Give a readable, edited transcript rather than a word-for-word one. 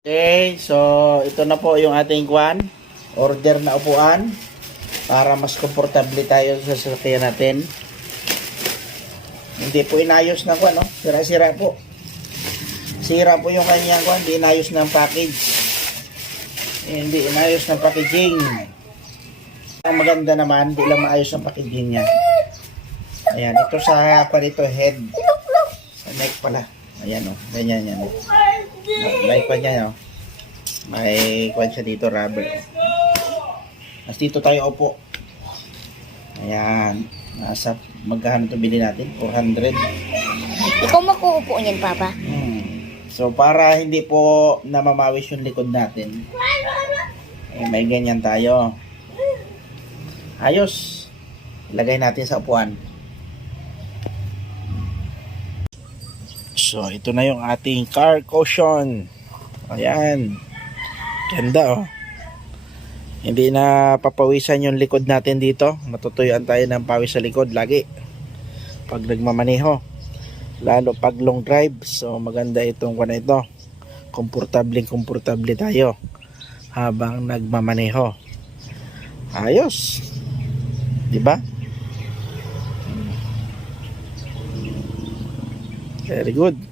Okay, so ito na po yung ating order na upuan para mas komportable tayo sa sasakyan natin. Hindi po inayos na no? Sira-sira po. Sira po yung kanyang hindi inayos ng package. Hindi inayos ng packaging. Ang maganda naman, hindi lang maayos ang packaging niya. Ayan, ito sa ito head. Sa neck pala. Ayan ganyan yan. May kwan niya, no? May kwan siya dito, rubber. As dito tayo upo. Ayan. Nasa, magkano ito bili natin? 400. Ikaw makuupo niyan, Papa. So, para hindi po namamawis yung likod natin, may ganyan tayo. Ayos. Ilagay natin sa upuan. So, ito na yung ating car cushion. Ayan. Ganda Hindi na papawisan yung likod natin dito. Matutuyuan tayo ng pawis sa likod lagi. Pag nagmamaneho. Lalo pag long drive. So, maganda itong ito. Komportable tayo. Habang nagmamaneho. Ayos. Diba? Very good.